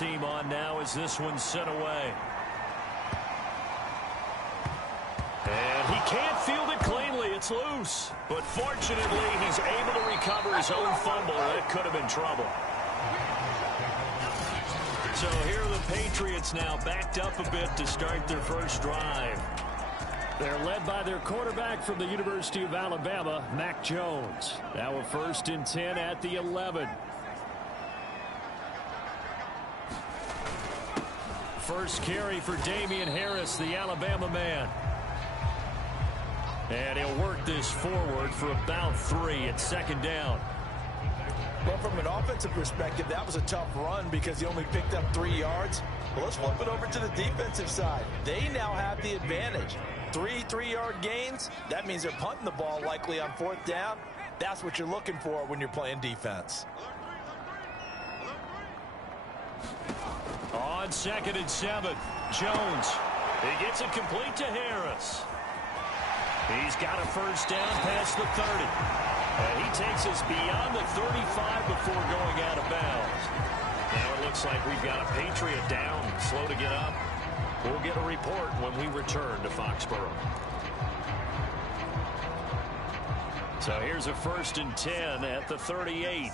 team on now as this one's sent away. And he can't field it cleanly. It's loose. But fortunately, he's able to recover his own fumble. That could have been trouble. So here are the Patriots now backed up a bit to start their first drive. They're led by their quarterback from the University of Alabama, Mac Jones. Now a 1st and 10 at the 11. First carry for Damian Harris, the Alabama man. And he'll work this forward for about 3 at 2nd down. Well, from an offensive perspective, that was a tough run because he only picked up 3 yards. Well, let's flip it over to the defensive side. They now have the advantage. 3 3-yard gains. That means they're punting the ball likely on 4th down. That's what you're looking for when you're playing defense. On 2nd and 7, Jones. He gets it complete to Harris. He's got a 1st down past the 30. And he takes us beyond the 35 before going out of bounds. Now it looks like we've got a Patriot down, slow to get up. We'll get a report when we return to Foxborough. So here's a 1st and 10 at the 38.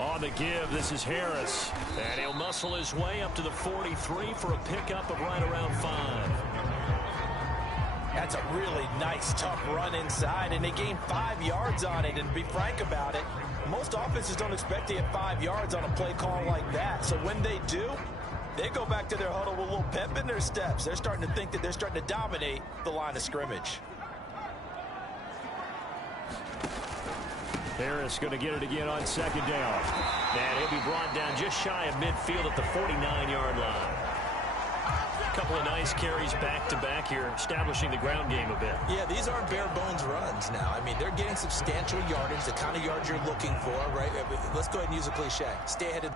On the give, this is Harris. And he'll muscle his way up to the 43 for a pickup of right around 5. That's a really nice, tough run inside, and they gained 5 yards on it. And to be frank about it, most offenses don't expect to get 5 yards on a play call like that. So when they do, they go back to their huddle with a little pep in their steps. They're starting to think that they're starting to dominate the line of scrimmage. Harris going to get it again on 2nd down. And he'll be brought down just shy of midfield at the 49-yard line. A couple of nice carries back-to-back here, establishing the ground game a bit. Yeah, these aren't bare-bones runs now. I mean, they're getting substantial yardage, the kind of yards you're looking for, right? Let's go ahead and use a cliche. Stay ahead of...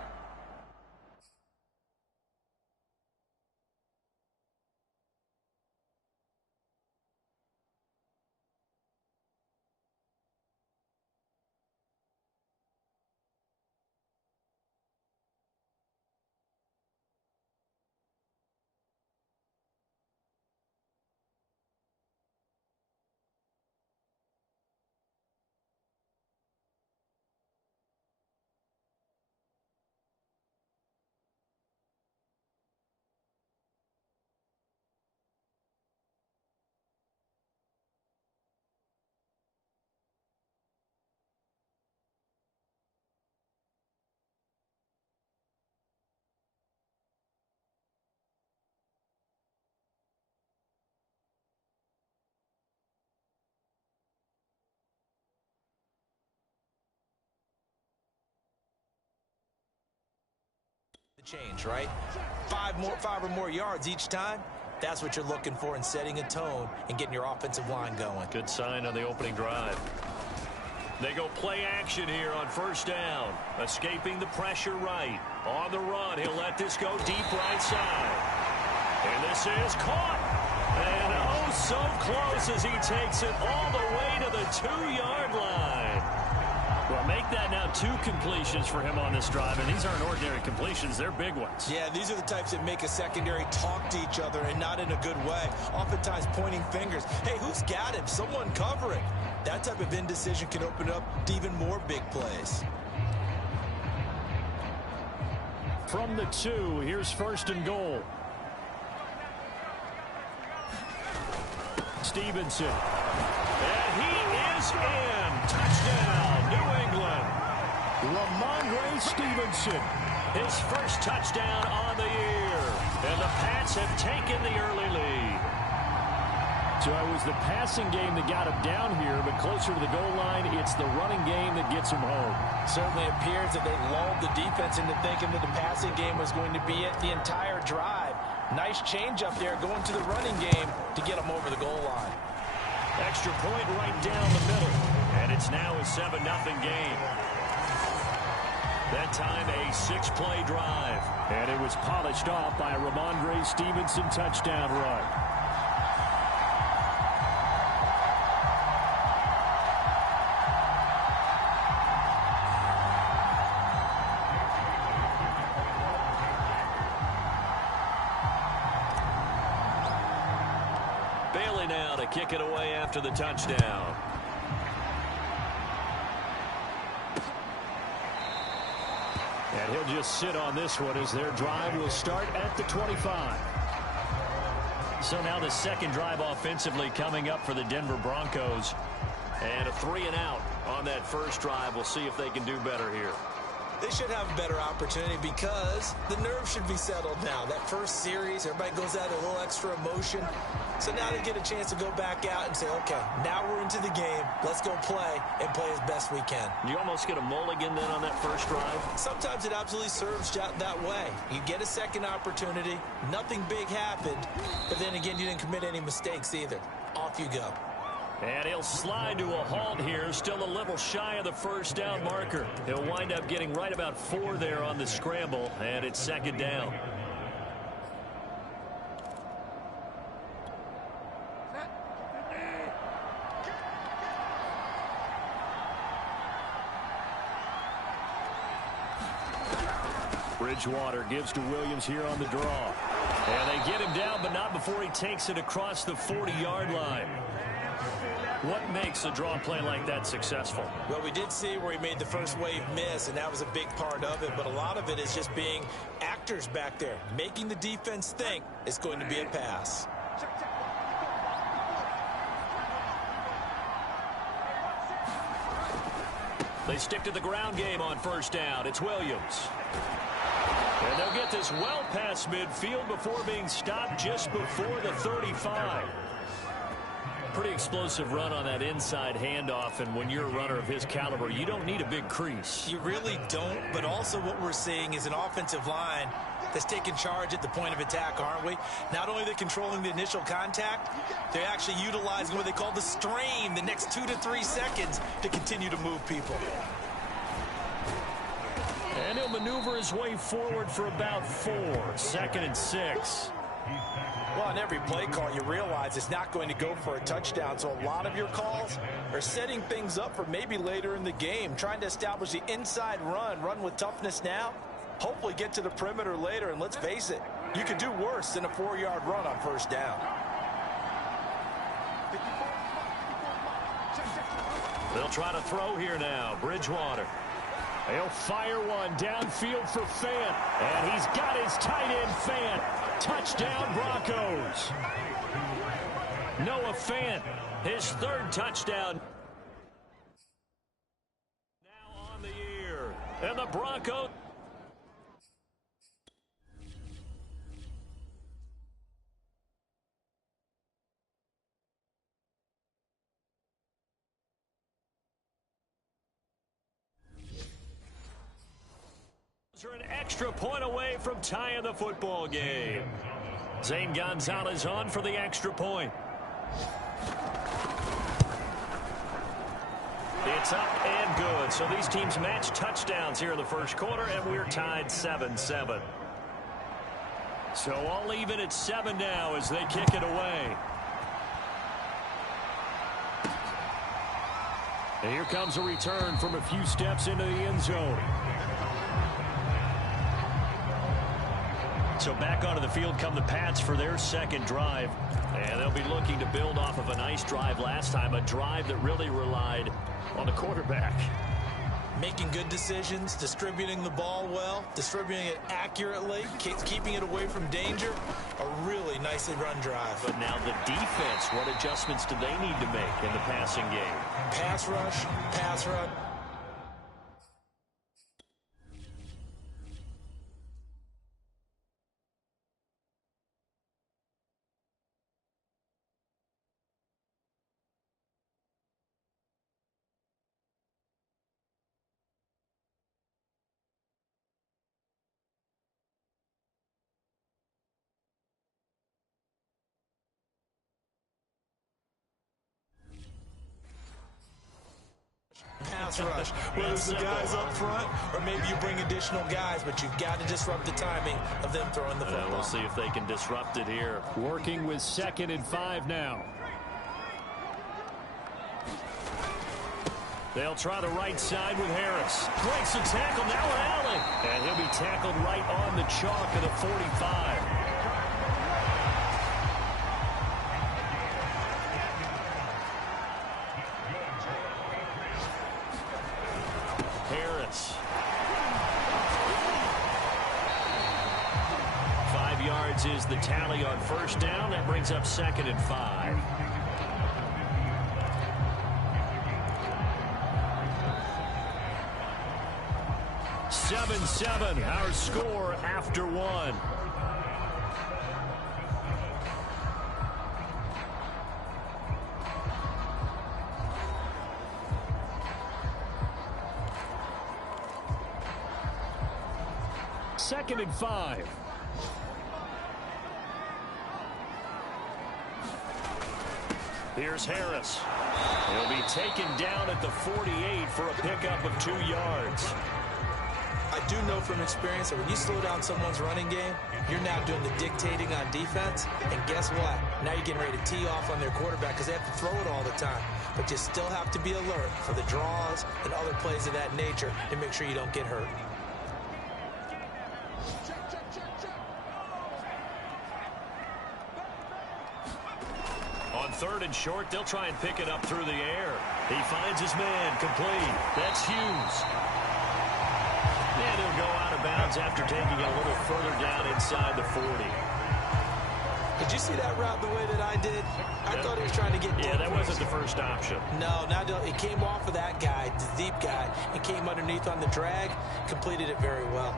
change, right? 5 or more yards each time. That's what you're looking for in setting a tone and getting your offensive line going. Good sign on the opening drive. They go play action here on 1st down. Escaping the pressure right. On the run, he'll let this go deep right side. And this is caught. And oh, so close as he takes it all the way to the 2-yard line. Well, make that now 2 completions for him on this drive, and these aren't ordinary completions. They're big ones. Yeah, these are the types that make a secondary talk to each other and not in a good way. Oftentimes pointing fingers. Hey, who's got him? Someone cover it. That type of indecision can open up to even more big plays. From the 2, here's 1st and goal. Stevenson. And he is in. Touchdown, New England. Ramondre Stevenson. His first touchdown on the year. And the Pats have taken the early lead. So it was the passing game that got him down here, but closer to the goal line, it's the running game that gets him home. Certainly appears that they lulled the defense into thinking that the passing game was going to be it the entire drive. Nice change up there going to the running game to get him over the goal line. Extra point right down the middle. And it's now a 7-0 game. That time a 6-play drive. And it was polished off by a Ramondre Stevenson touchdown run. kick it away after the touchdown. And he'll just sit on this one as their drive will start at the 25. So now the second drive offensively coming up for the Denver Broncos. And a 3-and-out on that first drive. We'll see if they can do better here. They should have a better opportunity because the nerves should be settled now. That first series, everybody goes out a little extra emotion. So now they get a chance to go back out and say, okay, now we're into the game. Let's go play and play as best we can. You almost get a mulligan then on that first drive? Sometimes it absolutely serves that way. You get a second opportunity. Nothing big happened. But then again, you didn't commit any mistakes either. Off you go. And he'll slide to a halt here, still a little shy of the first down marker. He'll wind up getting right about 4 there on the scramble, and it's second down. Bridgewater gives to Williams here on the draw. And they get him down, but not before he takes it across the 40-yard line. What makes a draw play like that successful? Well, we did see where he made the first wave miss, and that was a big part of it. But a lot of it is just being actors back there, making the defense think it's going to be a pass. They stick to the ground game on first down. It's Williams. And they'll get this well past midfield before being stopped just before the 35. Pretty explosive run on that inside handoff, and when you're a runner of his caliber, you don't need a big crease. You really don't, but also what we're seeing is an offensive line that's taking charge at the point of attack, aren't we? Not only are they controlling the initial contact, they're actually utilizing what they call the strain the next 2 to 3 seconds to continue to move people. And he'll maneuver his way forward for about 4. 2nd and 6. Well, on every play call, you realize it's not going to go for a touchdown. So a lot of your calls are setting things up for maybe later in the game, trying to establish the inside run with toughness now, hopefully get to the perimeter later. And let's face it, you could do worse than a 4-yard run on first down. They'll try to throw here now. Bridgewater. They'll fire one downfield for Fant. And he's got his tight end, Fant. Touchdown, Broncos. Noah Fant, his 3rd touchdown. Now on the year. And the Broncos. Are an extra point away from tying the football game. Zane Gonzalez on for the extra point. It's up and good. So these teams match touchdowns here in the first quarter, and we're tied 7-7. So all even at 7 now as they kick it away. And here comes a return from a few steps into the end zone. So back onto the field come the Pats for their second drive. And they'll be looking to build off of a nice drive last time, a drive that really relied on the quarterback. Making good decisions, distributing the ball well, distributing it accurately, keeping it away from danger. A really nicely run drive. But now the defense, what adjustments do they need to make in the passing game? Pass rush, pass run. Pass rush, whether it's the guys up front or maybe you bring additional guys, but you've got to disrupt the timing of them throwing the football. We'll see if they can disrupt it here. Working with 2nd and 5 now. They'll try the right side with Harris. Breaks the tackle, now an alley. And he'll be tackled right on the chalk of the 45. Harris. 5 yards is the tally on first down. That brings up 2nd and 5. Seven, our score after 1. Second and 5. Here's Harris. He'll be taken down at the 48 for a pickup of 2 yards. I do know from experience that when you slow down someone's running game, you're now doing the dictating on defense. And guess what? Now you're getting ready to tee off on their quarterback because they have to throw it all the time. But you still have to be alert for the draws and other plays of that nature to make sure you don't get hurt. On 3rd and short, they'll try and pick it up through the air. He finds his man, complete. That's Hughes. And he'll go out of bounds after taking it a little further down inside the 40. Did you see that route the way that I did? I thought he was trying to get... Yeah, that wasn't the first option. No, it came off of that guy, the deep guy, and came underneath on the drag, completed it very well.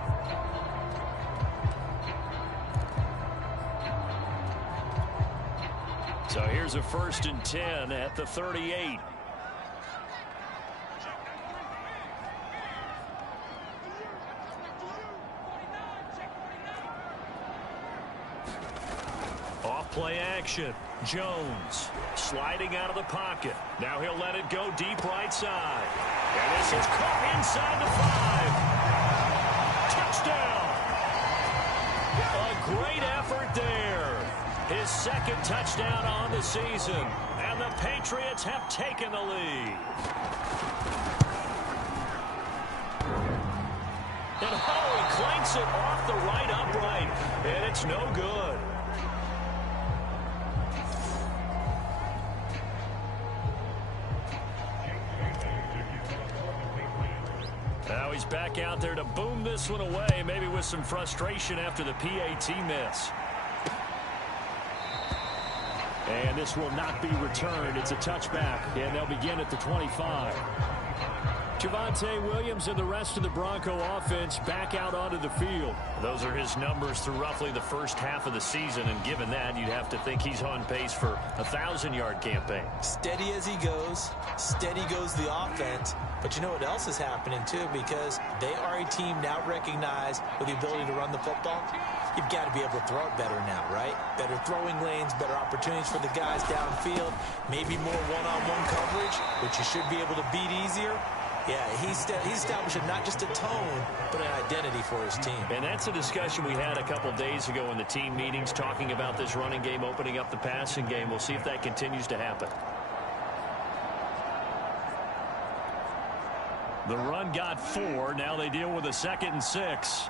So here's a 1st and 10 at the 38. Off-play action. Jones sliding out of the pocket. Now he'll let it go deep right side. And this is caught inside the 5. Touchdown. A great effort there. His 2nd touchdown on the season. And the Patriots have taken the lead. And he clanks it off the right upright. And it's no good. Now he's back out there to boom this one away, maybe with some frustration after the PAT miss. And this will not be returned. It's a touchback, and they'll begin at the 25. Javonte Williams and the rest of the Bronco offense back out onto the field. Those are his numbers through roughly the first half of the season, and given that, you'd have to think he's on pace for a 1,000-yard campaign. Steady as he goes, steady goes the offense. But you know what else is happening, too, because they are a team now recognized with the ability to run the football. You've got to be able to throw it better now, right? Better throwing lanes, better opportunities for the guys downfield, maybe more one-on-one coverage, which you should be able to beat easier. Yeah, he's establishing not just a tone, but an identity for his team. And that's a discussion we had a couple days ago in the team meetings, talking about this running game opening up the passing game. We'll see if that continues to happen. The run got 4. Now they deal with a 2nd and 6.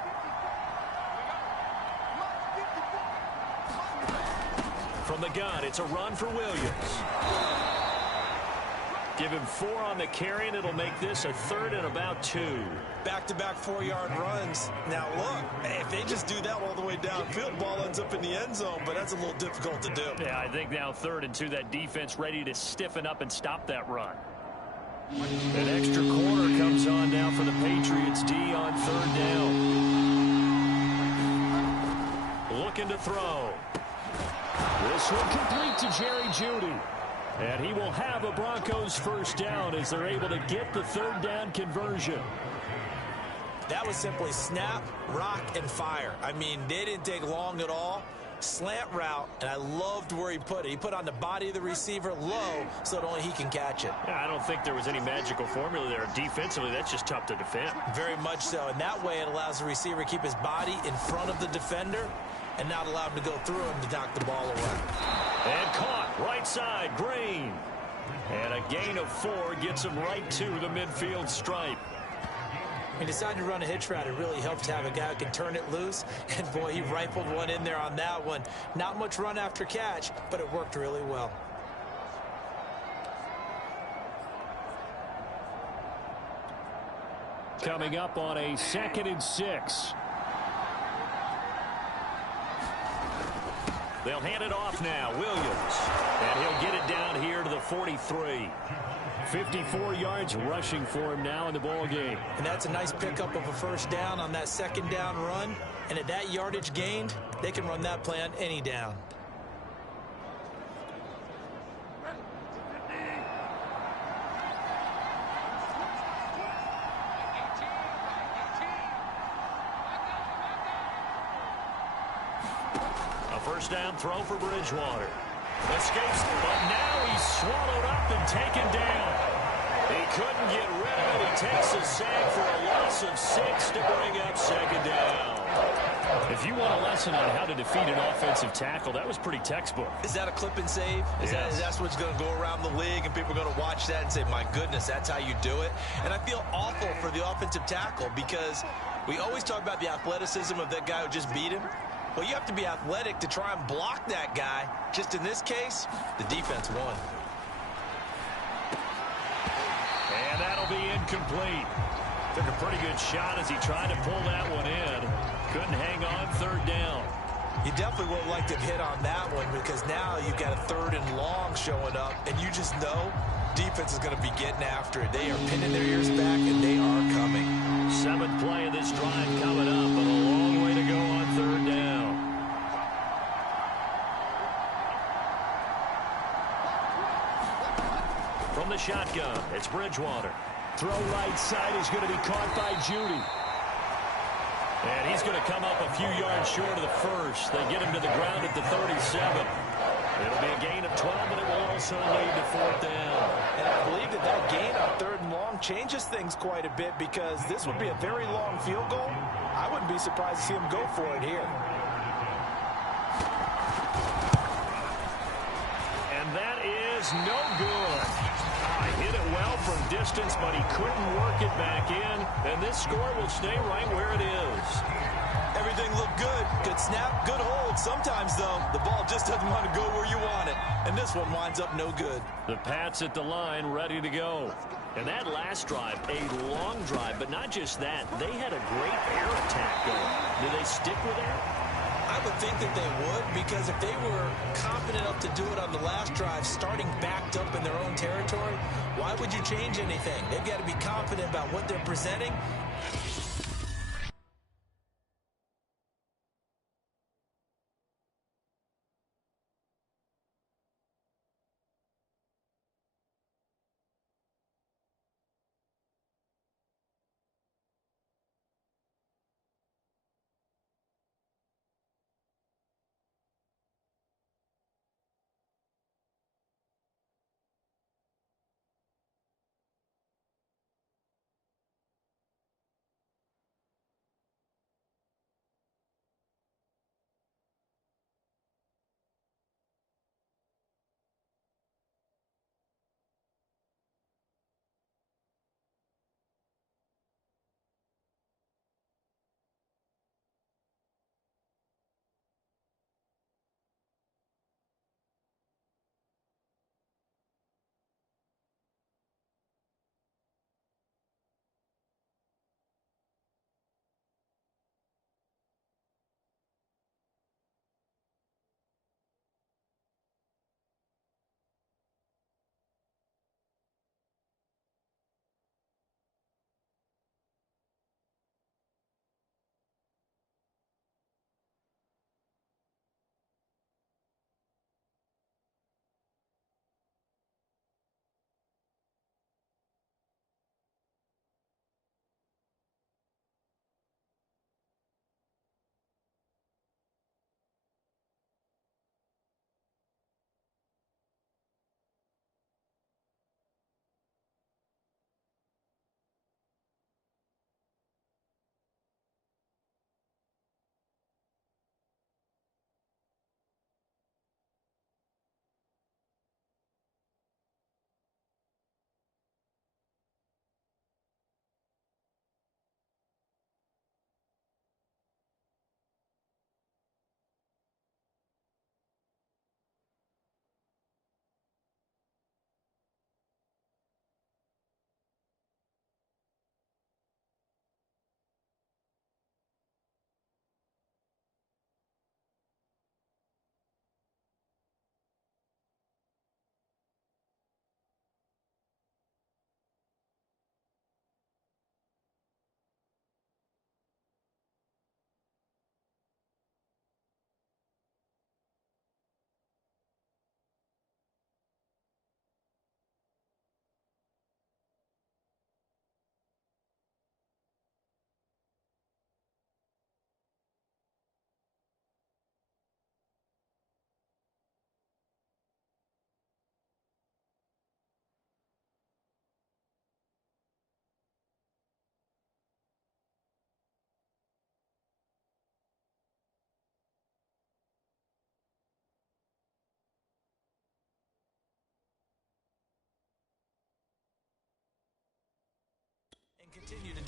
From the gun, it's a run for Williams. Give him 4 on the carry, and it'll make this a 3rd and about 2. Back-to-back 4-yard runs. Now, look, if they just do that all the way downfield, ball ends up in the end zone, but that's a little difficult to do. Yeah, I think now 3rd and 2, that defense ready to stiffen up and stop that run. An extra corner comes on now for the Patriots D on 3rd down. Looking to throw. This one complete to Jerry Jeudy. And he will have a Broncos first down as they're able to get the 3rd down conversion. That was simply snap, rock, and fire. I mean, they didn't take long at all. Slant route, and I loved where he put it. He put on the body of the receiver low so that only he can catch it. I don't think there was any magical formula there. Defensively, that's just tough to defend. Very much so. And that way it allows the receiver to keep his body in front of the defender and not allow him to go through him to knock the ball away. And caught right side, Green. And a gain of 4 gets him right to the midfield stripe. He decided to run a hitch route. It really helped to have a guy who can turn it loose. And, boy, he rifled one in there on that one. Not much run after catch, but it worked really well. coming up on a 2nd and 6. They'll hand it off now. Williams. And he'll get it down here to the 43. 54 yards rushing for him now in the ball game. And that's a nice pickup of a first down on that 2nd down run. And at that yardage gained, they can run that play on any down. First down throw for Bridgewater. Escapes, but now he's swallowed up and taken down. He couldn't get rid of it. He takes a sack for a loss of 6 to bring up 2nd down. If you want a lesson on how to defeat an offensive tackle, that was pretty textbook. Is that a clip and save? Is that what's going to go around the league and people are going to watch that and say, my goodness, that's how you do it? And I feel awful for the offensive tackle because we always talk about the athleticism of that guy who just beat him. Well, you have to be athletic to try and block that guy. Just in this case, the defense won. And that'll be incomplete. Took a pretty good shot as he tried to pull that one in. Couldn't hang on 3rd down. You definitely would have liked to hit on that one because now you've got a 3rd and long showing up, and you just know defense is going to be getting after it. They are pinning their ears back, and they are coming. 7th play of this drive coming up, but a long way to go on 3rd down. From the shotgun, it's Bridgewater. Throw right side is going to be caught by Judy. And he's going to come up a few yards short of the first. They get him to the ground at the 37. It'll be a gain of 12, but it will also lead to 4th down. And I believe that gain on 3rd and long changes things quite a bit because this would be a very long field goal. I wouldn't be surprised to see him go for it here. And that is no good. Hit it well from distance, but he couldn't work it back in. And this score will stay right where it is. Everything looked good. Good snap, good hold. Sometimes, though, the ball just doesn't want to go where you want it. And this one winds up no good. The Pats at the line, ready to go. And that last drive, a long drive, but not just that. They had a great air attack going. Do they stick with that? I would think that they would, because if they were confident enough to do it on the last drive, starting backed up in their own territory, why would you change anything? They've got to be confident about what they're presenting.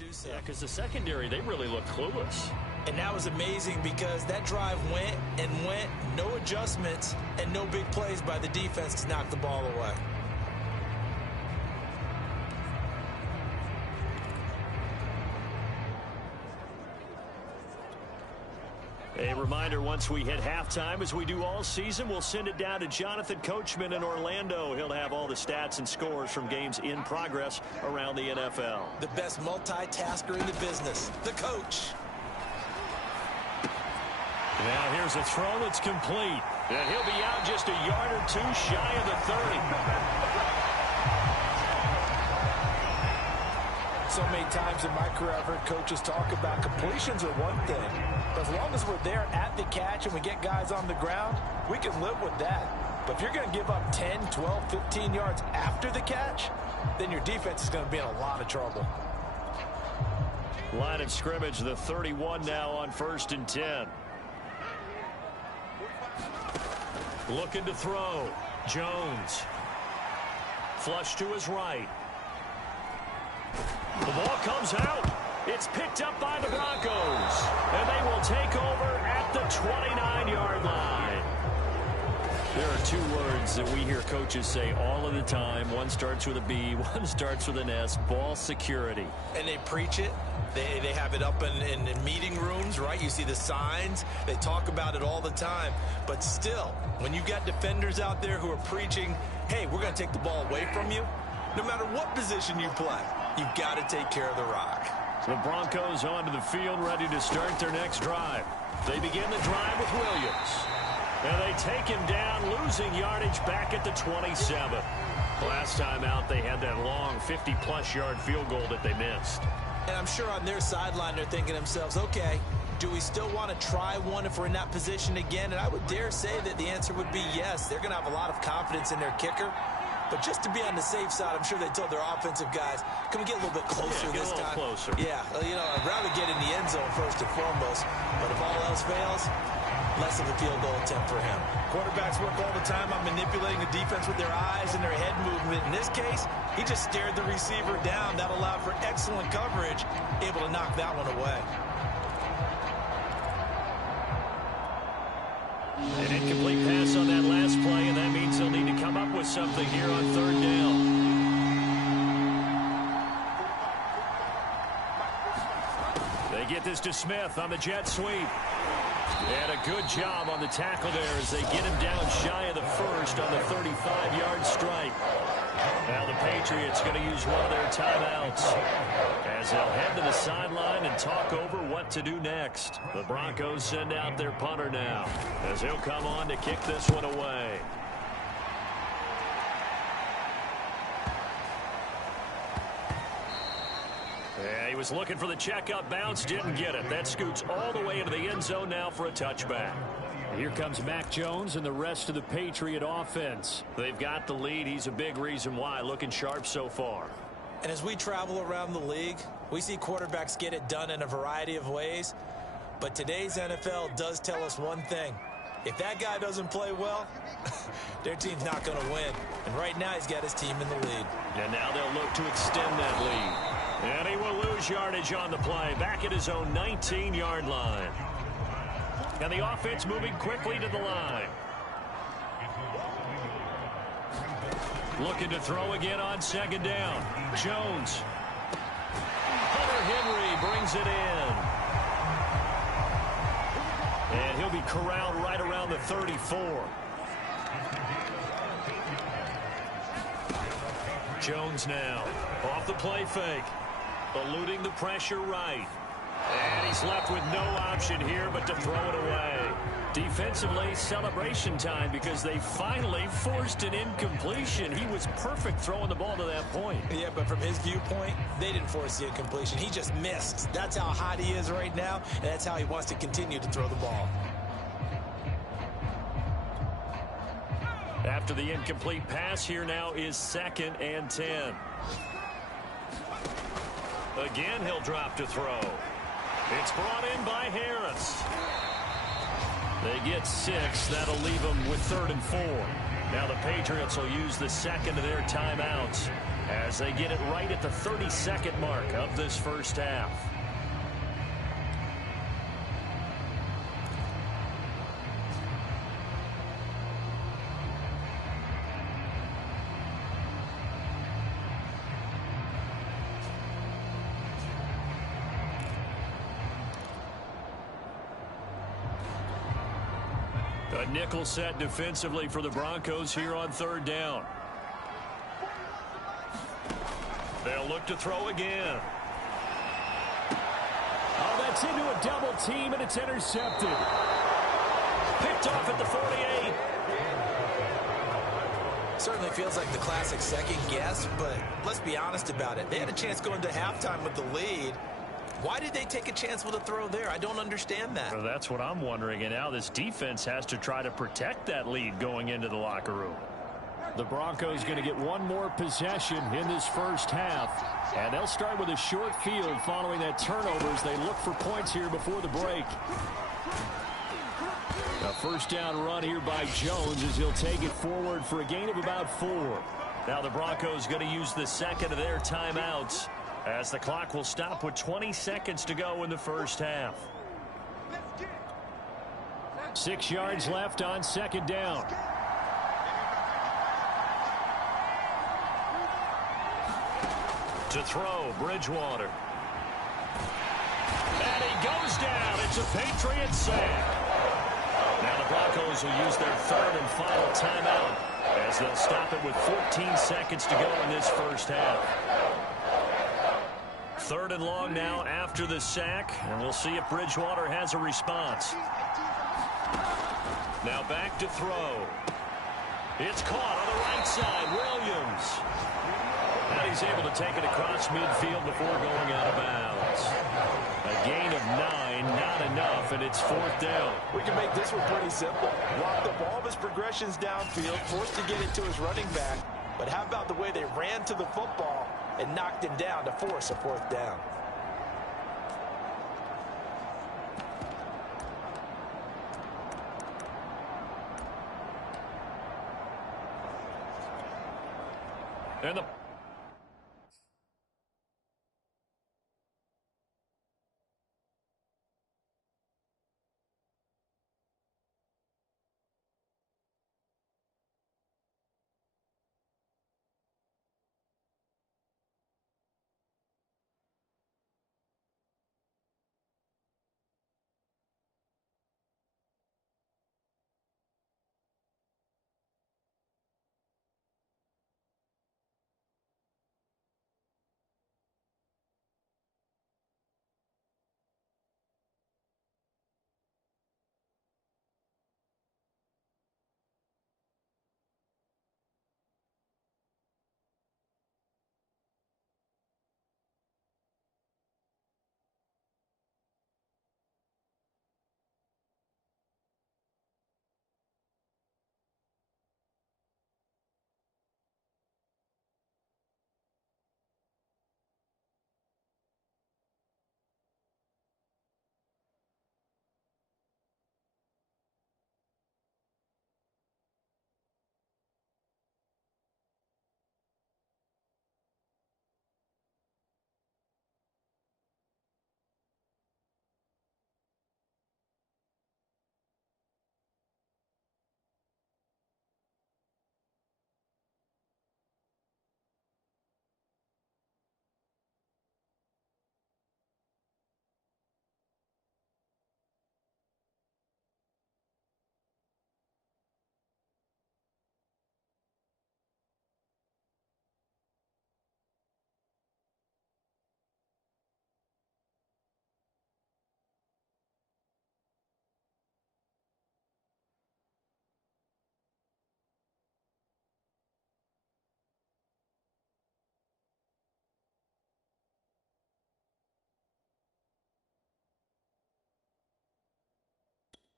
do so. Yeah, because the secondary, they really looked clueless. And that was amazing because that drive went and went, no adjustments, and no big plays by the defense to knock the ball away. A reminder, once we hit halftime, as we do all season, we'll send it down to Jonathan Coachman in Orlando. He'll have all the stats and scores from games in progress around the NFL. The best multitasker in the business, the coach. Now here's a throw that's complete. And he'll be out just a yard or two shy of the 30. So many times in my career, I've heard coaches talk about completions are one thing. But as long as we're there at the catch and we get guys on the ground, we can live with that. But if you're going to give up 10, 12, 15 yards after the catch, then your defense is going to be in a lot of trouble. Line of scrimmage, the 31 now on 1st and 10. Looking to throw. Jones. Flush to his right. The ball comes out. It's picked up by the Broncos. And they will take over at the 29-yard line. There are two words that we hear coaches say all of the time. One starts with a B, one starts with an S. Ball security. And they preach it. They have it up in meeting rooms, right? You see the signs. They talk about it all the time. But still, when you've got defenders out there who are preaching, hey, we're going to take the ball away from you, no matter what position you play, you've got to take care of the rock. The Broncos onto the field, ready to start their next drive. They begin the drive with Williams. And they take him down, losing yardage back at the 27. Last time out, they had that long 50-plus yard field goal that they missed. And I'm sure on their sideline, they're thinking to themselves, okay, do we still want to try one if we're in that position again? And I would dare say that the answer would be yes. They're going to have a lot of confidence in their kicker. But just to be on the safe side, I'm sure they told their offensive guys, can we get a little bit closer this time? Closer. Yeah, you know, I'd rather get in the end zone first and foremost. But if all else fails, less of a field goal attempt for him. Quarterbacks work all the time on manipulating the defense with their eyes and their head movement. In this case, he just stared the receiver down. That allowed for excellent coverage, able to knock that one away. An incomplete pass on that last play, and that means they'll need to come up with something here on 3rd down. They get this to Smith on the jet sweep. And a good job on the tackle there as they get him down shy of the first on the 35-yard strike. Now the Patriots going to use one of their timeouts as they'll head to the sideline and talk over what to do next. The Broncos send out their punter now as he'll come on to kick this one away. Yeah, he was looking for the checkup bounce, didn't get it. That scoots all the way into the end zone now for a touchback. Here comes Mac Jones and the rest of the Patriot offense. They've got the lead. He's a big reason why. Looking sharp so far. And as we travel around the league, we see quarterbacks get it done in a variety of ways. But today's NFL does tell us one thing. If that guy doesn't play well, their team's not going to win. And right now he's got his team in the lead. And now they'll look to extend that lead. And he will lose yardage on the play. Back at his own 19-yard line. And the offense moving quickly to the line. Looking to throw again on 2nd down. Jones. Hunter Henry brings it in. And he'll be corralled right around the 34. Jones now off the play fake. Eluding the pressure right. And he's left with no option here but to throw it away. Defensively, celebration time because they finally forced an incompletion. He was perfect throwing the ball to that point. Yeah, but from his viewpoint, they didn't force the incompletion. He just missed. That's how hot he is right now, and that's how he wants to continue to throw the ball. After the incomplete pass, here now is 2nd and 10. Again, he'll drop to throw. It's brought in by Harris. They get 6. That'll leave them with 3rd and 4. Now the Patriots will use the second of their timeouts. as they get it right at the 32nd mark of this first half. A nickel set defensively for the Broncos here on third down. They'll look to throw again. Oh, that's into a double team, and it's intercepted. Picked off at the 48. Certainly feels like the classic second guess, but let's be honest about it. They had a chance going to halftime with the lead. Why did they take a chance with a throw there? I don't understand that. Well, that's what I'm wondering, and now this defense has to try to protect that lead going into the locker room. The Broncos going to get one more possession in this first half, and they'll start with a short field following that turnover as they look for points here before the break. A first down run here by Jones as he'll take it forward for a gain of about 4. Now the Broncos going to use the second of their timeouts as the clock will stop with 20 seconds to go in the first half. 6 yards left on second down. To throw, Bridgewater. And he goes down. It's a Patriot sack. Now the Broncos will use their third and final timeout as they'll stop it with 14 seconds to go in this first half. Third and long now after the sack, and we'll see if Bridgewater has a response. Now back to throw. It's caught on the right side. Williams. And he's able to take it across midfield before going out of bounds. A gain of 9, not enough, and it's fourth down. We can make this one pretty simple. Locked up all of his progressions downfield, forced to get it to his running back. But how about the way they ran to the football and knocked him down to force a fourth down? And the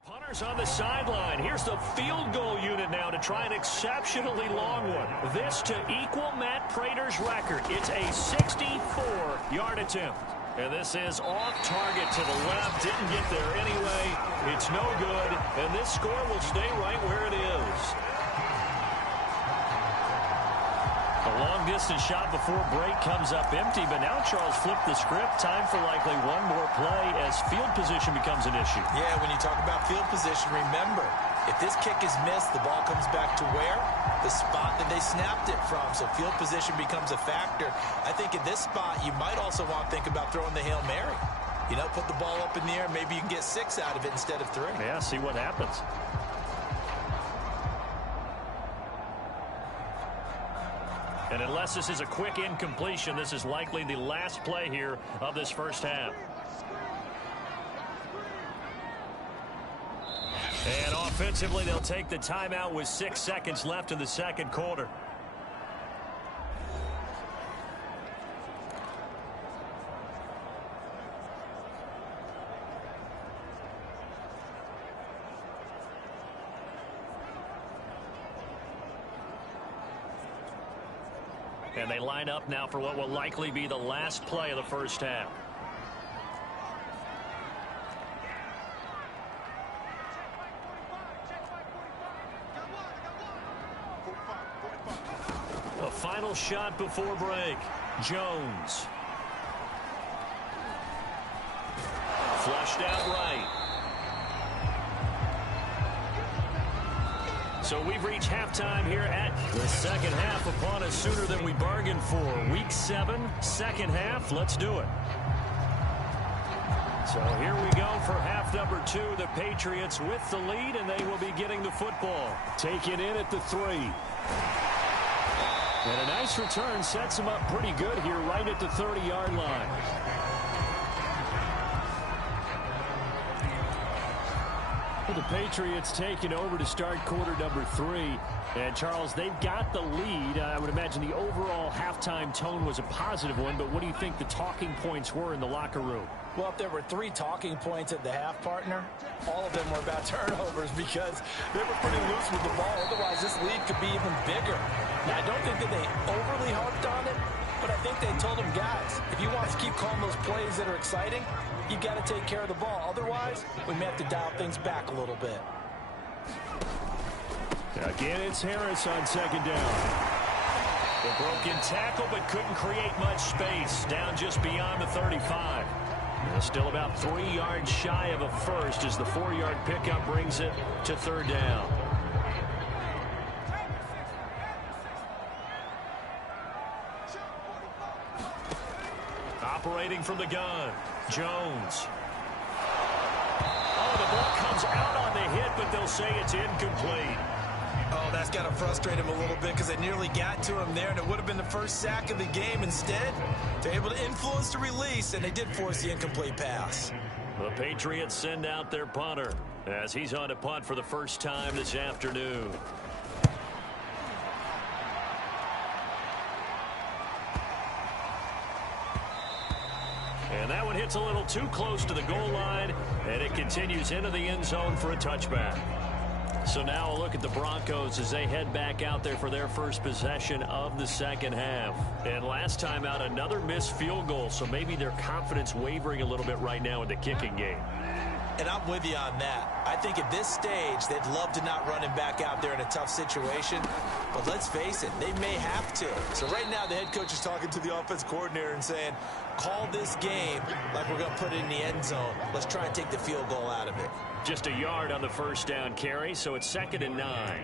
punters on the sideline. Here's the field goal unit now to try an exceptionally long one. This to equal Matt Prater's record. It's a 64-yard attempt. And this is off target to the left. Didn't get there anyway. It's no good. And this score will stay right where it is. A Long-distance shot before break comes up empty, but now Charles flipped the script. Time for likely one more play as field position becomes an issue. Yeah, when you talk about field position, remember, if this kick is missed, the ball comes back to where? The spot that they snapped it from. So field position becomes a factor. I think in this spot, you might also want to think about throwing the Hail Mary. You know, put the ball up in the air. Maybe you can get 6 out of it instead of 3. Yeah, see what happens. And unless this is a quick incompletion, this is likely the last play here of this first half. And offensively, they'll take the timeout with 6 seconds left in the second quarter. And they line up now for what will likely be the last play of the first half. A final shot before break. Jones. Flushed out right. So we've reached halftime here at the second half upon us sooner than we bargained for. Week 7, second half. Let's do it. So here we go for half number 2. The Patriots with the lead, and they will be getting the football. Taken in at the 3. And a nice return sets them up pretty good here right at the 30-yard line. The Patriots taking over to start quarter number 3. And, Charles, they've got the lead. I would imagine the overall halftime tone was a positive one, but what do you think the talking points were in the locker room? Well, if there were 3 talking points at the half, partner, all of them were about turnovers because they were pretty loose with the ball. Otherwise, this lead could be even bigger. Now, I don't think that they overly harped on it, but I think they told them, guys, if you want to keep calling those plays that are exciting, you've got to take care of the ball. Otherwise, we may have to dial things back a little bit. Again, it's Harris on second down. The broken tackle, but couldn't create much space. Down just beyond the 35. Still about 3 yards shy of a first as the 4-yard pickup brings it to third down. Operating from the gun, Jones. Oh, the ball comes out on the hit, but they'll say it's incomplete. Oh, that's got to frustrate him a little bit because they nearly got to him there, and it would have been the first sack of the game. Instead, they're able to influence the release, and they did force the incomplete pass. The Patriots send out their punter as he's on to punt for the first time this afternoon. And that one hits a little too close to the goal line, and it continues into the end zone for a touchback. So now a look at the Broncos as they head back out there for their first possession of the second half. And last time out, another missed field goal, so maybe their confidence wavering a little bit right now in the kicking game. And I'm with you on that. I think at this stage, they'd love to not run him back out there in a tough situation. But let's face it, they may have to. So right now, the head coach is talking to the offense coordinator and saying, call this game like we're going to put it in the end zone. Let's try and take the field goal out of it. Just a yard on the first down carry, so it's 2nd and 9.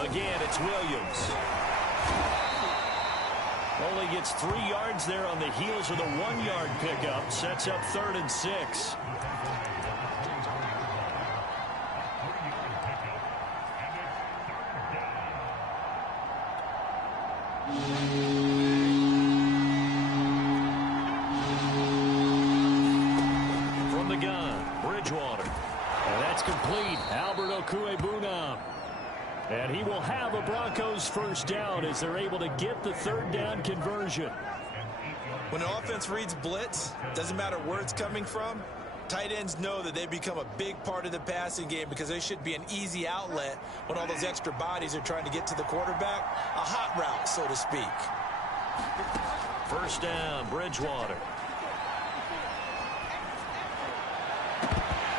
Again, it's Williams. Only gets 3 yards there on the heels of the 1-yard pickup. Sets up 3rd and 6. From the gun, Bridgewater. And that's complete. Albert Okwuegbunam. And he will have a Broncos first down as they're able to get the 3rd down conversion. When an offense reads blitz, doesn't matter where it's coming from, tight ends know that they become a big part of the passing game because they should be an easy outlet when all those extra bodies are trying to get to the quarterback. A hot route, so to speak. First down, Bridgewater.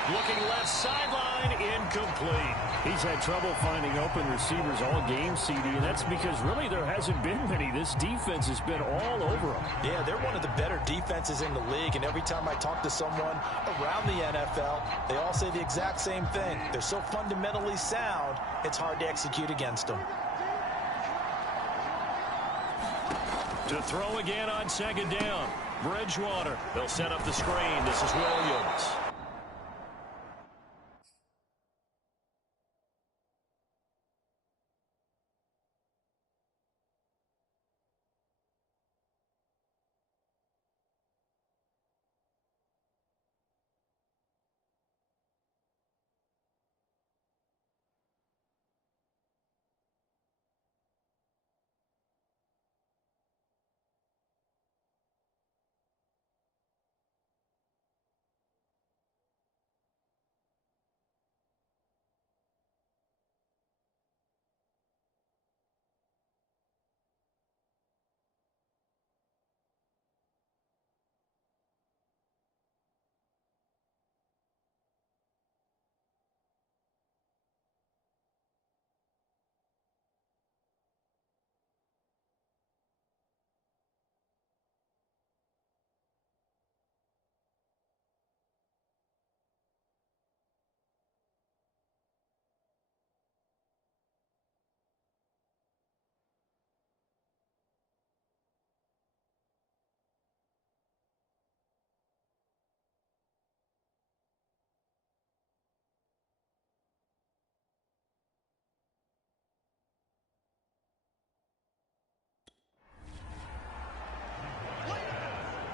Looking left sideline, incomplete. He's had trouble finding open receivers all game, CD, and that's because really there hasn't been many. This defense has been all over them. Yeah, they're one of the better defenses in the league, and every time I talk to someone around the NFL, they all say the exact same thing. They're so fundamentally sound, it's hard to execute against them. To throw again on second down. Bridgewater. They'll set up the screen. This is Williams.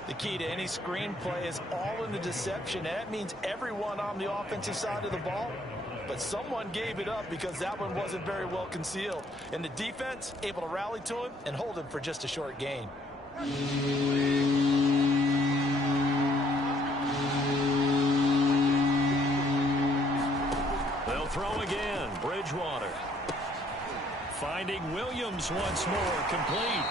The key to any screenplay is all in the deception, and that means everyone on the offensive side of the ball. But someone gave it up because that one wasn't very well concealed. And the defense able to rally to him and hold him for just a short gain. They'll throw again. Bridgewater. Finding Williams once more. Complete.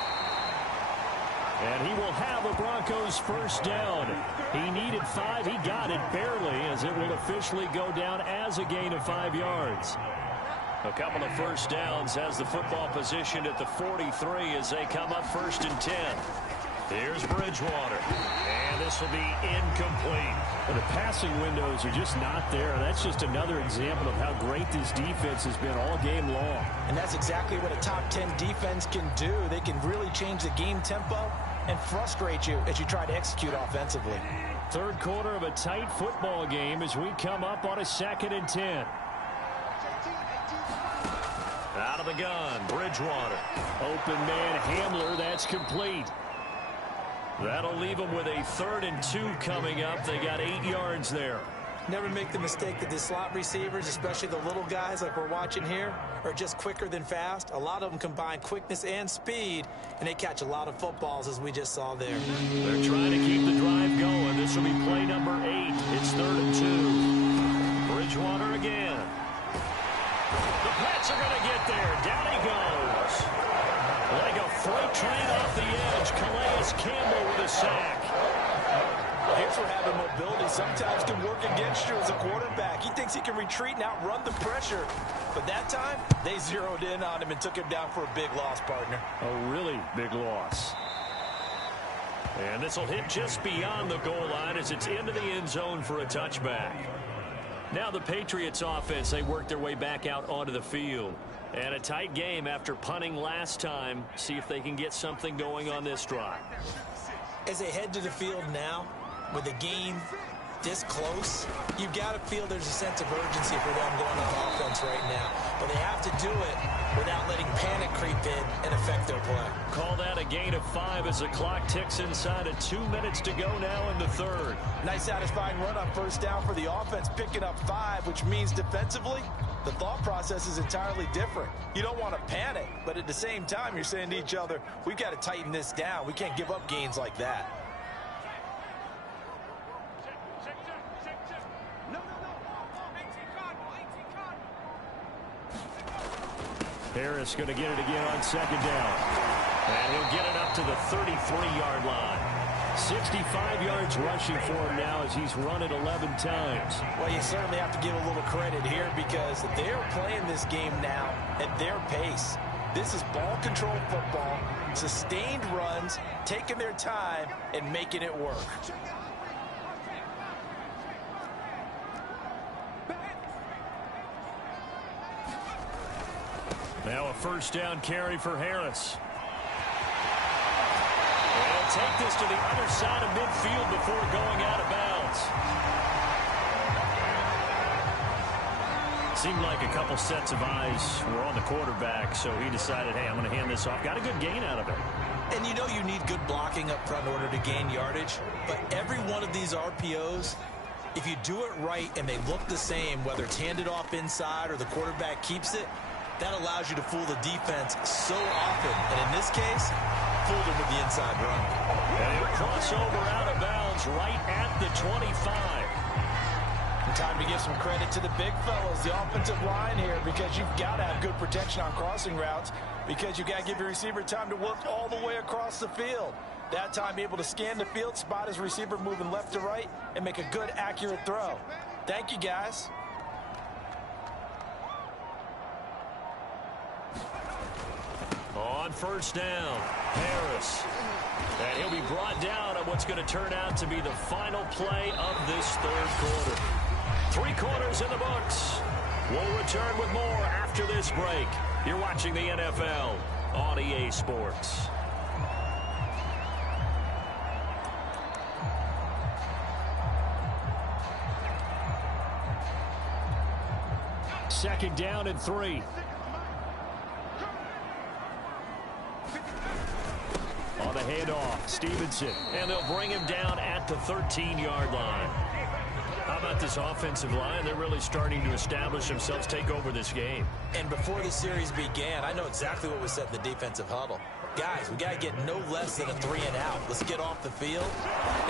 And he will have a Broncos first down. He needed 5. He got it barely, as it will officially go down as a gain of 5 yards. A couple of first downs has the football positioned at the 43 as they come up 1st and 10. Here's Bridgewater. And this will be incomplete. Well, the passing windows are just not there. That's just another example of how great this defense has been all game long. And that's exactly what a top 10 defense can do. They can really change the game tempo and frustrate you as you try to execute offensively. Third quarter of a tight football game as we come up on a 2nd and 10. Out of the gun, Bridgewater. Open man Hamler, that's complete. That'll leave them with a 3rd and 2 coming up. They got 8 yards there. Never make the mistake that the slot receivers, especially the little guys like we're watching here, are just quicker than fast. A lot of them combine quickness and speed, and they catch a lot of footballs, as we just saw there. They're trying to keep the drive going. This will be play number 8. It's 3rd and 2. Bridgewater again. The Pats are going to get there. Down he goes. Like a freight train off the edge. Calais Campbell with a sack. Here's where having mobility sometimes can work against you as a quarterback. He thinks he can retreat and outrun the pressure. But that time, they zeroed in on him and took him down for a big loss, partner. A really big loss. And this will hit just beyond the goal line as it's into the end zone for a touchback. Now the Patriots offense, they work their way back out onto the field. And a tight game after punting last time. See if they can get something going on this drive. As they head to the field now, with the game this close, you've got to feel there's a sense of urgency for them going on offense right now. But they have to do it without letting panic creep in and affect their play. Call that a gain of 5 as the clock ticks inside of 2 minutes to go now in the 3rd. Nice satisfying run on first down for the offense, picking up 5, which means defensively, the thought process is entirely different. You don't want to panic, but at the same time, you're saying to each other, we've got to tighten this down. We can't give up gains like that. Harris going to get it again on 2nd down. And he'll get it up to the 33-yard line. 65 yards rushing for him now as he's run it 11 times. Well, you certainly have to give a little credit here because they're playing this game now at their pace. This is ball control football, sustained runs, taking their time and making it work. Now a first down carry for Harris. They'll take this to the other side of midfield before going out of bounds. Seemed like a couple sets of eyes were on the quarterback, so he decided, hey, I'm going to hand this off. Got a good gain out of it. And you know you need good blocking up front in order to gain yardage, but every one of these RPOs, if you do it right and they look the same, whether it's handed off inside or the quarterback keeps it, that allows you to fool the defense so often. And in this case, fooled him with the inside run. And he'll cross over out of bounds right at the 25. And time to give some credit to the big fellas, the offensive line here, because you've got to have good protection on crossing routes because you've got to give your receiver time to work all the way across the field. That time, be able to scan the field, spot his receiver moving left to right, and make a good, accurate throw. Thank you, guys. On first down, Harris. And he'll be brought down on what's going to turn out to be the final play of this third quarter. 3 quarters in the books. We'll return with more after this break. You're watching the NFL on EA Sports. Second down and 3. On the handoff, Stevenson. And they'll bring him down at the 13-yard line. How about this offensive line? They're really starting to establish themselves, take over this game. And before the series began, I know exactly what was said in the defensive huddle. Guys, we got to get no less than a 3-and-out. Let's get off the field.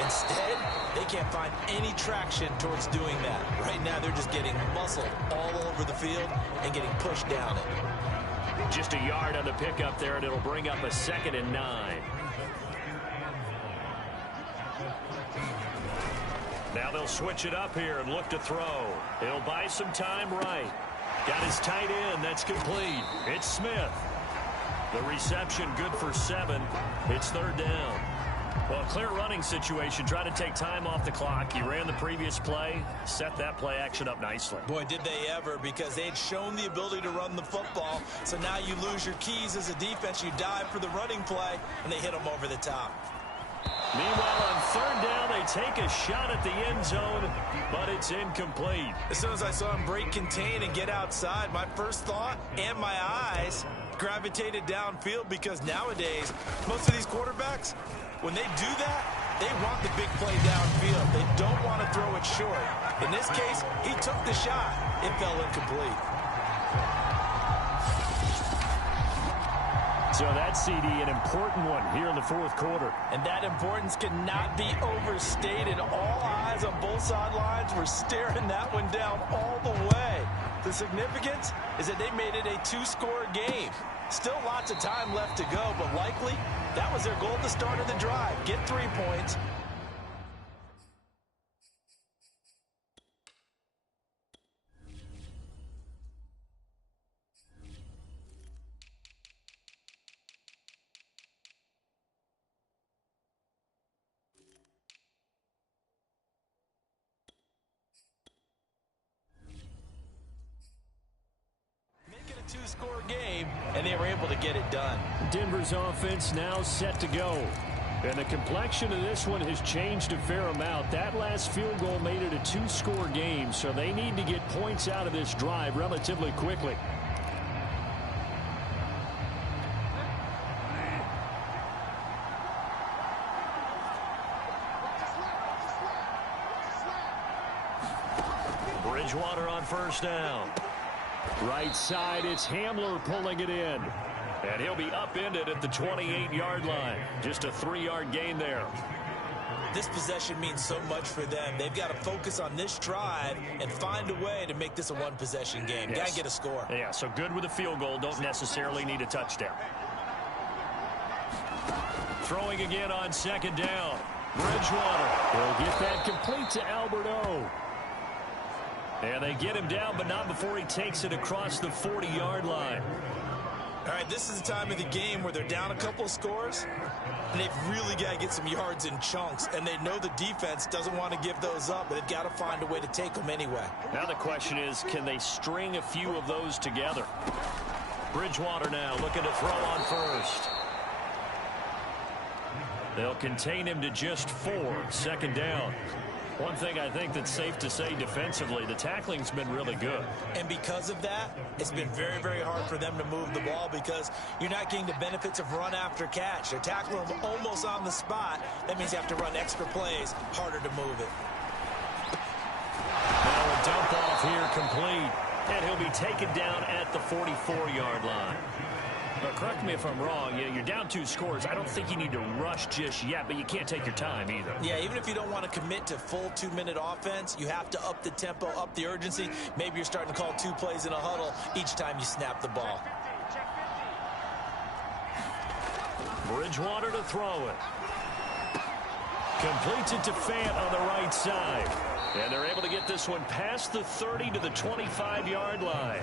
Instead, they can't find any traction towards doing that. Right now, they're just getting muscled all over the field and getting pushed down it. Just a yard on the pickup there, and it'll bring up a 2nd and 9. Now they'll switch it up here and look to throw. He'll buy some time right. Got his tight end. That's complete. It's Smith. The reception good for 7. It's 3rd down. Well, clear running situation. Try to take time off the clock. He ran the previous play, set that play action up nicely. Boy, did they ever, because they had shown the ability to run the football. So now you lose your keys as a defense. You dive for the running play, and they hit them over the top. Meanwhile, on 3rd down, they take a shot at the end zone, but it's incomplete. As soon as I saw him break contain and get outside, my first thought and my eyes gravitated downfield, because nowadays, most of these quarterbacks, when they do that, they want the big play downfield. They don't want to throw it short. In this case, he took the shot. It fell incomplete. So that CD, an important one here in the 4th quarter. And that importance cannot be overstated. All eyes on both sidelines were staring that one down all the way. The significance is that they made it a 2-score game. Still lots of time left to go, but likely that was their goal at the start of the drive. Get 3 points. Make it a 2-score game, and they were able to get it done. Denver's offense now set to go. And the complexion of this one has changed a fair amount. That last field goal made it a 2-score game, so they need to get points out of this drive relatively quickly. Bridgewater on first down. Right side, it's Hamler pulling it in. And he'll be upended at the 28-yard line. Just a 3-yard gain there. This possession means so much for them. They've got to focus on this drive and find a way to make this a 1-possession game. Yes. Got to get a score. Yeah, so good with a field goal. Don't necessarily need a touchdown. Throwing again on 2nd down. Bridgewater will get that complete to Alberto. And they get him down, but not before he takes it across the 40-yard line. All right, this is the time of the game where they're down a couple of scores, and they've really got to get some yards in chunks, and they know the defense doesn't want to give those up, but they've got to find a way to take them anyway. Now the question is, can they string a few of those together? Bridgewater now looking to throw on first. They'll contain him to just 4, second down. One thing I think that's safe to say defensively, the tackling's been really good. And because of that, it's been very, very hard for them to move the ball because you're not getting the benefits of run after catch. They're tackling them almost on the spot. That means you have to run extra plays, harder to move it. Now a dump off here complete. And he'll be taken down at the 44-yard line. But correct me if I'm wrong, you're down 2 scores. I don't think you need to rush just yet, but you can't take your time either. Yeah, even if you don't want to commit to full 2-minute offense, you have to up the tempo, up the urgency. Maybe you're starting to call 2 plays in a huddle each time you snap the ball. Bridgewater to throw it. Completes it to Fant on the right side. And they're able to get this one past the 30 to the 25-yard line.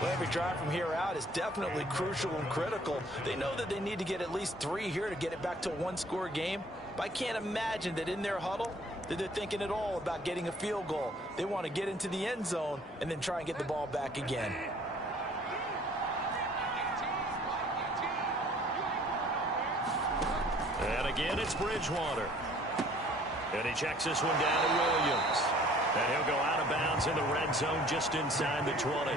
Well, every drive from here out is definitely crucial and critical. They know that they need to get at least 3 here to get it back to a 1-score game. But I can't imagine that in their huddle that they're thinking at all about getting a field goal. They want to get into the end zone and then try and get the ball back again. And again, it's Bridgewater. And he checks this one down to Williams. And he'll go out of bounds in the red zone just inside the 20.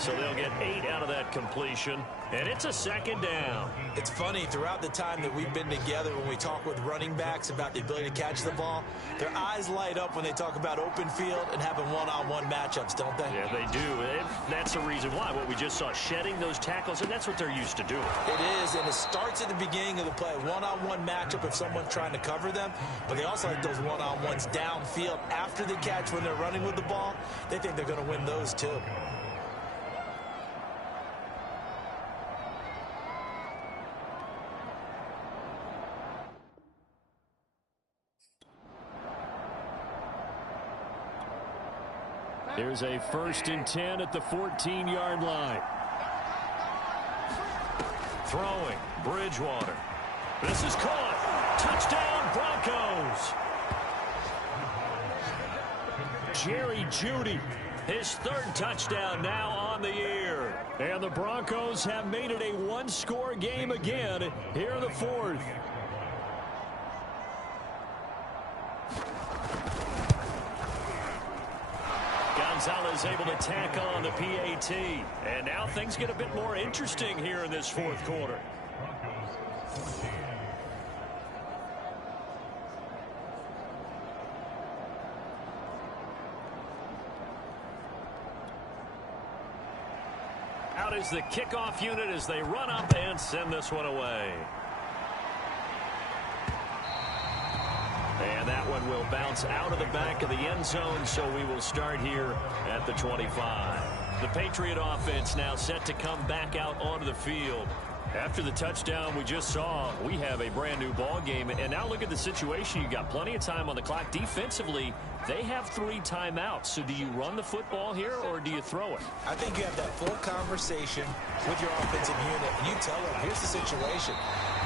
So they'll get 8 out of that completion, and it's a second down. It's funny, throughout the time that we've been together, when we talk with running backs about the ability to catch the ball, their eyes light up when they talk about open field and having one-on-one matchups, don't they? Yeah, they do. And that's the reason why. What we just saw, shedding those tackles, and that's what they're used to doing. It is, and it starts at the beginning of the play. One-on-one matchup if someone's trying to cover them, but they also like those one-on-ones downfield after the catch when they're running with the ball. They think they're going to win those too. There's a 1st and 10 at the 14-yard line. Throwing, Bridgewater. This is caught. Touchdown, Broncos. Jerry Jeudy, his 3rd touchdown now on the year. And the Broncos have made it a 1-score game again here in the 4th. Gonzalez able to tack on the PAT. And now things get a bit more interesting here in this 4th quarter. Out is the kickoff unit as they run up and send this one away. And that one will bounce out of the back of the end zone, so we will start here at the 25. The Patriot offense now set to come back out onto the field. After the touchdown we just saw, we have a brand new ball game. And now look at the situation. You've got plenty of time on the clock. Defensively, they have 3 timeouts. So do you run the football here or do you throw it? I think you have that full conversation with your offensive unit, and you tell them, here's the situation.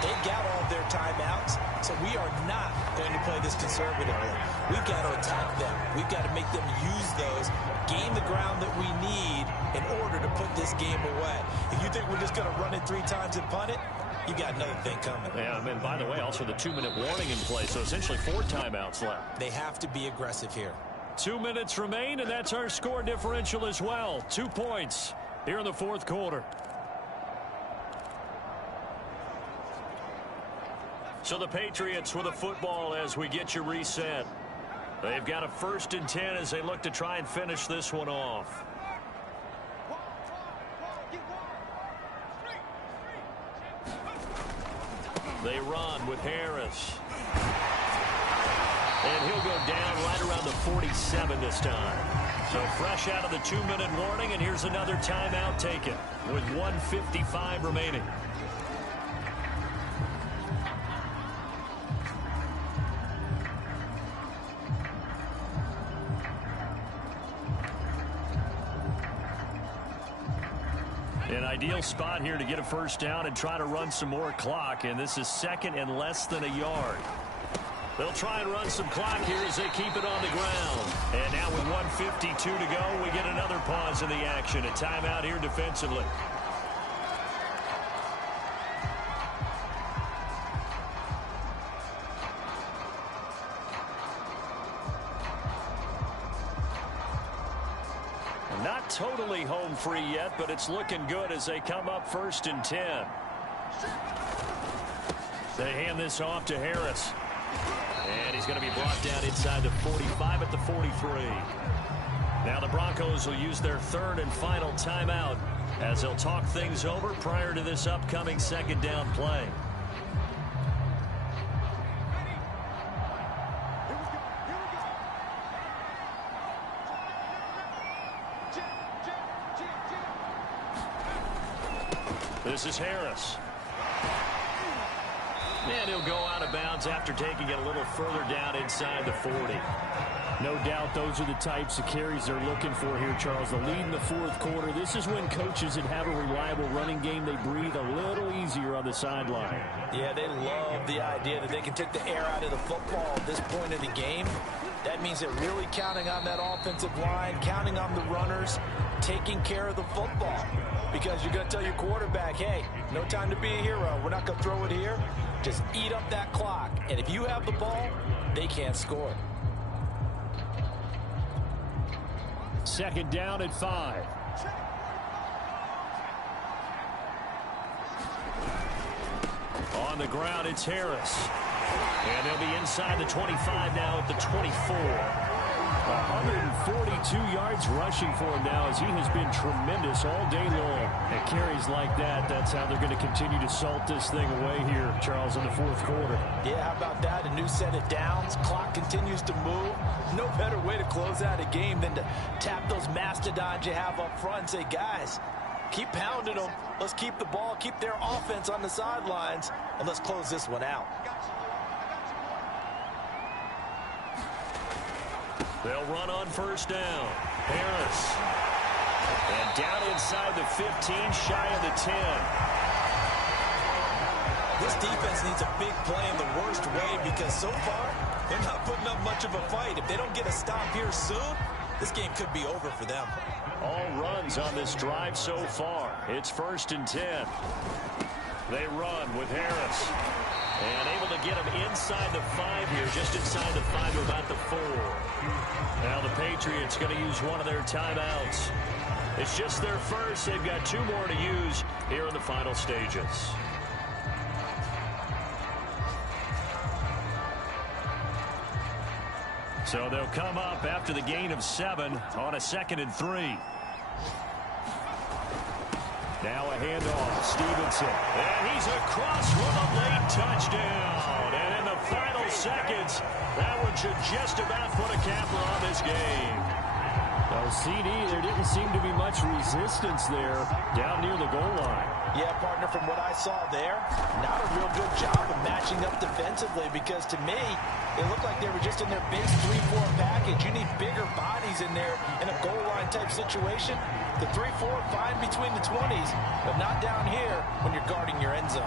They've got all of their timeouts, so we are not going to play this conservatively. We've got to attack them. We've got to make them use those, gain the ground that we need in order to put this game away. If you think we're just going to run it 3 times and punt it, you got another thing coming. Yeah, and by the way, also the 2-minute warning in play, so essentially 4 timeouts left. They have to be aggressive here. 2 minutes remain, and that's our score differential as well. 2 points here in the 4th quarter. So the Patriots with a football as we get you reset. They've got a 1st and 10 as they look to try and finish this one off. They run with Harris. And he'll go down right around the 47 this time. So fresh out of the 2-minute warning, and here's another timeout taken with 1:55 remaining. An ideal spot here to get a first down and try to run some more clock, and this is second and less than a yard. They'll try and run some clock here as they keep it on the ground. And now with 1:52 to go, we get another pause in the action. A timeout here defensively. Not totally home free yet, but it's looking good as they come up 1st and 10. They hand this off to Harris. And he's going to be brought down inside the 45 at the 43. Now the Broncos will use their 3rd and final timeout as they'll talk things over prior to this upcoming 2nd down play. This is Harris. And he'll go out of bounds after taking it a little further down inside the 40. No doubt those are the types of carries they're looking for here, Charles. The lead in the 4th quarter. This is when coaches that have a reliable running game, they breathe a little easier on the sideline. Yeah, they love the idea that they can take the air out of the football at this point of the game. That means they're really counting on that offensive line, counting on the runners, taking care of the football. Because you're going to tell your quarterback, hey, no time to be a hero. We're not going to throw it here. Just eat up that clock. And if you have the ball, they can't score. 2nd down at 5. On the ground, it's Harris. And they'll be inside the 25 now at the 24. 142 yards rushing for him now as he has been tremendous all day long. And carries like that, that's how they're going to continue to salt this thing away here, Charles, in the 4th quarter. Yeah, how about that? A new set of downs. Clock continues to move. No better way to close out a game than to tap those mastodons you have up front and say, guys, keep pounding them. Let's keep the ball, keep their offense on the sidelines, and let's close this one out. They'll run on 1st down. Harris. And down inside the 15, shy of the 10. This defense needs a big play in the worst way because so far, they're not putting up much of a fight. If they don't get a stop here soon, this game could be over for them. All runs on this drive so far. It's 1st and 10. They run with Harris. And able to get him inside the 5 here, just inside the 5 to about the 4. Now the Patriots going to use one of their timeouts. It's just their first. They've got 2 more to use here in the final stages. So they'll come up after the gain of 7 on a 2nd and 3. Now a handoff, Stevenson. And he's across for the late touchdown. And in the final seconds, that one should just about put a capper on this game. Well, CD, there didn't seem to be much resistance there down near the goal line. Yeah, partner, from what I saw there, not a real good job of matching up defensively because to me, it looked like they were just in their base 3-4 package. You need bigger bodies in there in a goal line type situation. The 3-4 fine between the 20s, but not down here when you're guarding your end zone.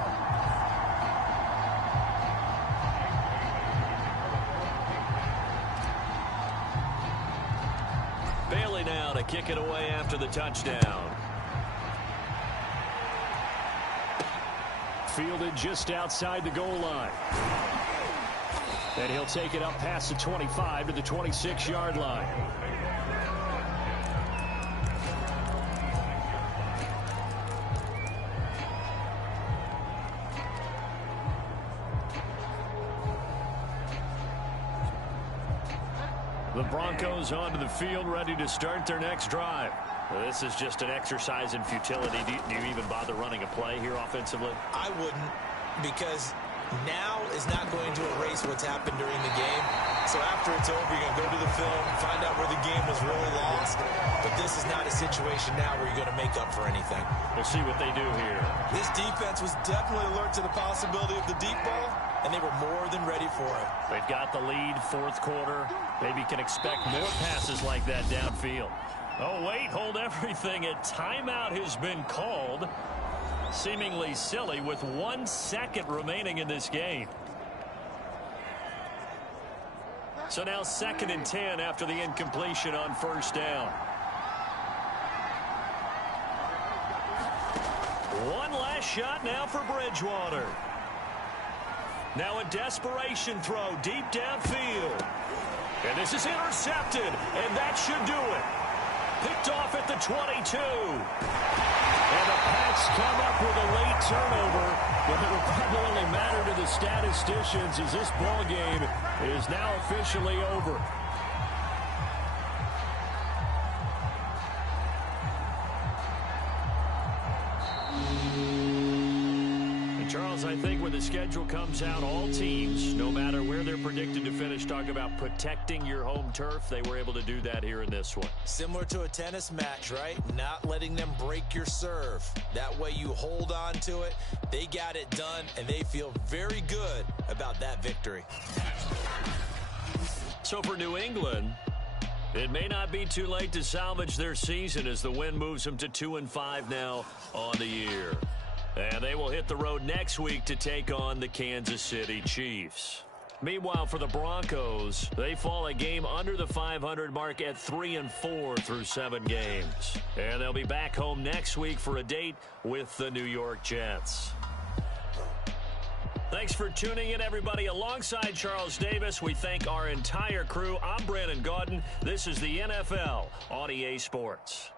Bailey now to kick it away after the touchdown. Fielded just outside the goal line. And he'll take it up past the 25 to the 26-yard line. The Broncos onto the field, ready to start their next drive. Well, this is just an exercise in futility. Do you even bother running a play here offensively? I wouldn't, because now is not going to erase what's happened during the game. So after it's over, you're going to go to the film, find out where the game was really lost. But this is not a situation now where you're going to make up for anything. We'll see what they do here. This defense was definitely alert to the possibility of the deep ball, and they were more than ready for it. They've got the lead, 4th quarter. Maybe can expect more passes like that downfield. Oh, wait, hold everything. A timeout has been called. Seemingly silly with 1 second remaining in this game. So now 2nd and 10 after the incompletion on first down. One last shot now for Bridgewater. Now a desperation throw deep downfield. And this is intercepted, and that should do it. Picked off at the 22. And the Pats come up with a late turnover, but it will probably only matter to the statisticians as this ball game is now officially over. Charles, I think when the schedule comes out, all teams, no matter where they're predicted to finish, talk about protecting your home turf. They were able to do that here in this one. Similar to a tennis match, right? Not letting them break your serve. That way you hold on to it. They got it done, and they feel very good about that victory. So for New England, it may not be too late to salvage their season as the win moves them to 2-5 now on the year. And they will hit the road next week to take on the Kansas City Chiefs. Meanwhile, for the Broncos, they fall a game under the 500 mark at 3-4 through 7 games. And they'll be back home next week for a date with the New York Jets. Thanks for tuning in, everybody. Alongside Charles Davis, we thank our entire crew. I'm Brandon Gaudin. This is the NFL on EA Sports.